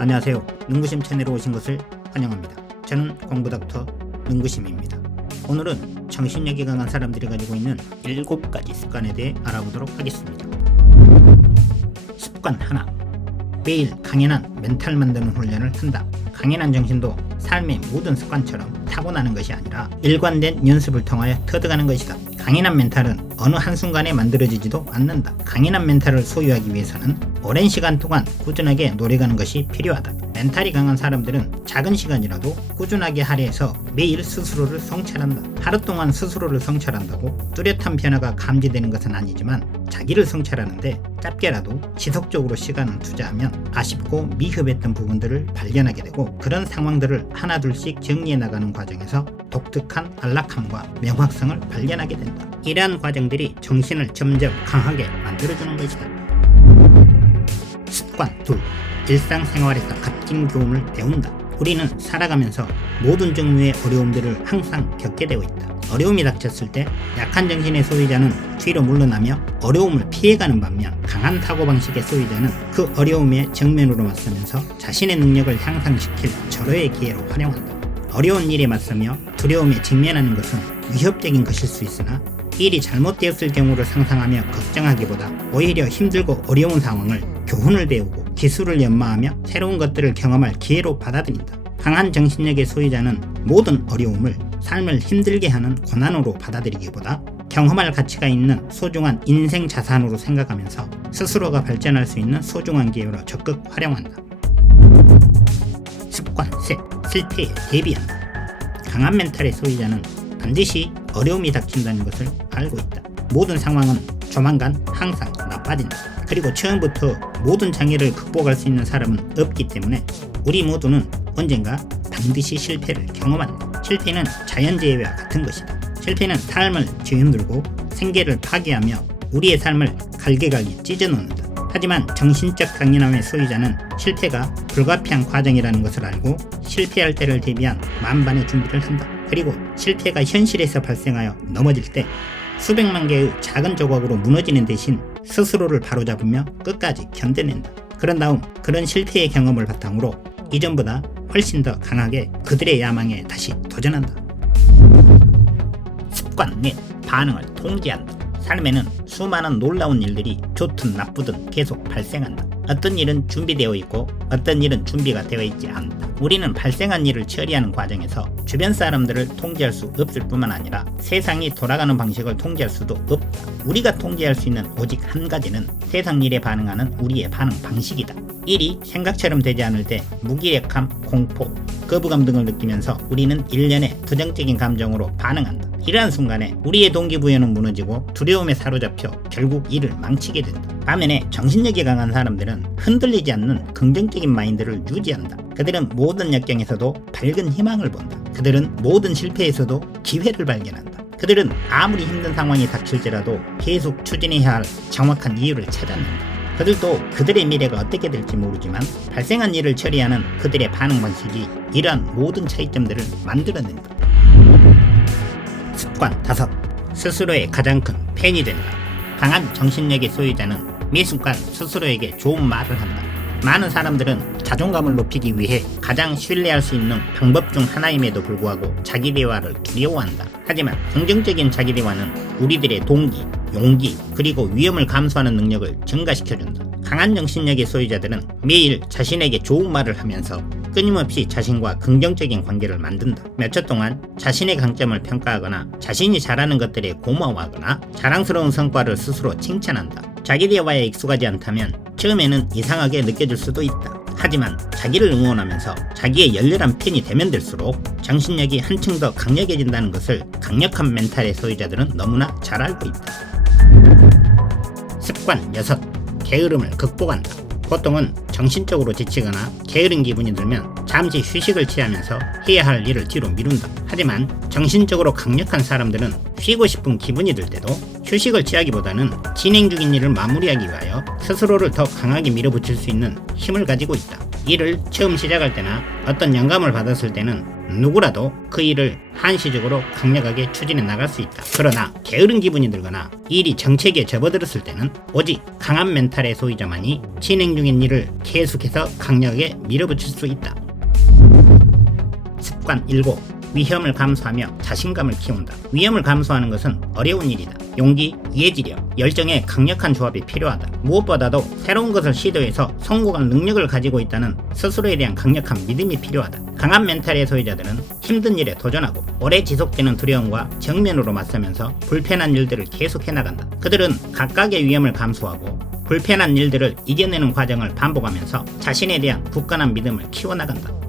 안녕하세요. 능구심 채널에 오신 것을 환영합니다. 저는 공부닥터 능구심입니다. 오늘은 정신력이 강한 사람들이 가지고 있는 7가지 습관에 대해 알아보도록 하겠습니다. 습관 하나, 매일 강인한 멘탈 만드는 훈련을 한다. 강인한 정신도 삶의 모든 습관처럼 타고나는 것이 아니라 일관된 연습을 통하여 터득하는 것이다. 강인한 멘탈은 어느 한순간에 만들어지지도 않는다. 강인한 멘탈을 소유하기 위해서는 오랜 시간 동안 꾸준하게 노력하는 것이 필요하다. 멘탈이 강한 사람들은 작은 시간이라도 꾸준하게 할애해서 매일 스스로를 성찰한다. 하루 동안 스스로를 성찰한다고 뚜렷한 변화가 감지되는 것은 아니지만 자기를 성찰하는데 짧게라도 지속적으로 시간을 투자하면 아쉽고 미흡했던 부분들을 발견하게 되고 그런 상황들을 하나둘씩 정리해 나가는 과정에서 독특한 안락함과 명확성을 발견하게 된다. 이러한 과정들이 정신을 점점 강하게 만들어주는 것이다. 습관 2. 일상생활에서 값진 교훈을 배운다. 우리는 살아가면서 모든 종류의 어려움들을 항상 겪게 되어 있다. 어려움이 닥쳤을 때 약한 정신의 소유자는 뒤로 물러나며 어려움을 피해가는 반면 강한 사고방식의 소유자는 그 어려움에 정면으로 맞서면서 자신의 능력을 향상시킬 절호의 기회로 활용한다. 어려운 일에 맞서며 두려움에 직면하는 것은 위협적인 것일 수 있으나 일이 잘못되었을 경우를 상상하며 걱정하기보다 오히려 힘들고 어려운 상황을 교훈을 배우고 기술을 연마하며 새로운 것들을 경험할 기회로 받아들인다. 강한 정신력의 소유자는 모든 어려움을 삶을 힘들게 하는 고난으로 받아들이기보다 경험할 가치가 있는 소중한 인생 자산으로 생각하면서 스스로가 발전할 수 있는 소중한 기회로 적극 활용한다. 습관 3. 실패에 대비한다. 강한 멘탈의 소유자는 반드시 어려움이 닥친다는 것을 알고 있다. 모든 상황은 조만간 항상 나빠진다. 그리고 처음부터 모든 장애를 극복할 수 있는 사람은 없기 때문에 우리 모두는 언젠가 반드시 실패를 경험한다. 실패는 자연재해와 같은 것이다. 실패는 삶을 뒤흔들고 생계를 파괴하며 우리의 삶을 갈기갈기 찢어놓는다. 하지만 정신적 강인함의 소유자는 실패가 불가피한 과정이라는 것을 알고 실패할 때를 대비한 만반의 준비를 한다. 그리고 실패가 현실에서 발생하여 넘어질 때 수백만 개의 작은 조각으로 무너지는 대신 스스로를 바로잡으며 끝까지 견뎌낸다. 그런 다음 그런 실패의 경험을 바탕으로 이전보다 훨씬 더 강하게 그들의 야망에 다시 도전한다. 습관 4. 반응을 통제한다. 삶에는 수많은 놀라운 일들이 좋든 나쁘든 계속 발생한다. 어떤 일은 준비되어 있고 어떤 일은 준비가 되어 있지 않다. 우리는 발생한 일을 처리하는 과정에서 주변 사람들을 통제할 수 없을 뿐만 아니라 세상이 돌아가는 방식을 통제할 수도 없다. 우리가 통제할 수 있는 오직 한 가지는 세상 일에 반응하는 우리의 반응 방식이다. 일이 생각처럼 되지 않을 때 무기력함, 공포, 거부감 등을 느끼면서 우리는 일련의 부정적인 감정으로 반응한다. 이러한 순간에 우리의 동기부여는 무너지고 두려움에 사로잡혀 결국 일을 망치게 된다. 반면에 정신력이 강한 사람들은 흔들리지 않는 긍정적인 마인드를 유지한다. 그들은 모든 역경에서도 밝은 희망을 본다. 그들은 모든 실패에서도 기회를 발견한다. 그들은 아무리 힘든 상황이 닥칠지라도 계속 추진해야 할 정확한 이유를 찾아낸다. 그들도 그들의 미래가 어떻게 될지 모르지만 발생한 일을 처리하는 그들의 반응 방식이 이러한 모든 차이점들을 만들어낸다. 습관 5. 스스로의 가장 큰 팬이 된다. 강한 정신력의 소유자는 매 순간 스스로에게 좋은 말을 한다. 많은 사람들은 자존감을 높이기 위해 가장 신뢰할 수 있는 방법 중 하나임에도 불구하고 자기 대화를 두려워한다. 하지만 긍정적인 자기 대화는 우리들의 동기, 용기, 그리고 위험을 감수하는 능력을 증가시켜준다. 강한 정신력의 소유자들은 매일 자신에게 좋은 말을 하면서 끊임없이 자신과 긍정적인 관계를 만든다. 몇 초 동안 자신의 강점을 평가하거나 자신이 잘하는 것들에 고마워하거나 자랑스러운 성과를 스스로 칭찬한다. 자기 대화에 익숙하지 않다면 처음에는 이상하게 느껴질 수도 있다. 하지만 자기를 응원하면서 자기의 열렬한 팬이 되면 될수록 정신력이 한층 더 강력해진다는 것을 강력한 멘탈의 소유자들은 너무나 잘 알고 있다. 습관 6. 게으름을 극복한다. 보통은 정신적으로 지치거나 게으른 기분이 들면 잠시 휴식을 취하면서 해야 할 일을 뒤로 미룬다. 하지만 정신적으로 강력한 사람들은 쉬고 싶은 기분이 들 때도 휴식을 취하기보다는 진행 중인 일을 마무리하기 위하여 스스로를 더 강하게 밀어붙일 수 있는 힘을 가지고 있다. 일을 처음 시작할 때나 어떤 영감을 받았을 때는 누구라도 그 일을 한시적으로 강력하게 추진해 나갈 수 있다. 그러나 게으른 기분이 들거나 일이 정체기에 접어들었을 때는 오직 강한 멘탈의 소유자만이 진행 중인 일을 계속해서 강력하게 밀어붙일 수 있다. 습관 7. 위험을 감수하며 자신감을 키운다. 위험을 감수하는 것은 어려운 일이다. 용기, 이해지력, 열정의 강력한 조합이 필요하다. 무엇보다도 새로운 것을 시도해서 성공할 능력을 가지고 있다는 스스로에 대한 강력한 믿음이 필요하다. 강한 멘탈의 소유자들은 힘든 일에 도전하고 오래 지속되는 두려움과 정면으로 맞서면서 불편한 일들을 계속해 나간다. 그들은 각각의 위험을 감수하고 불편한 일들을 이겨내는 과정을 반복하면서 자신에 대한 굳건한 믿음을 키워나간다.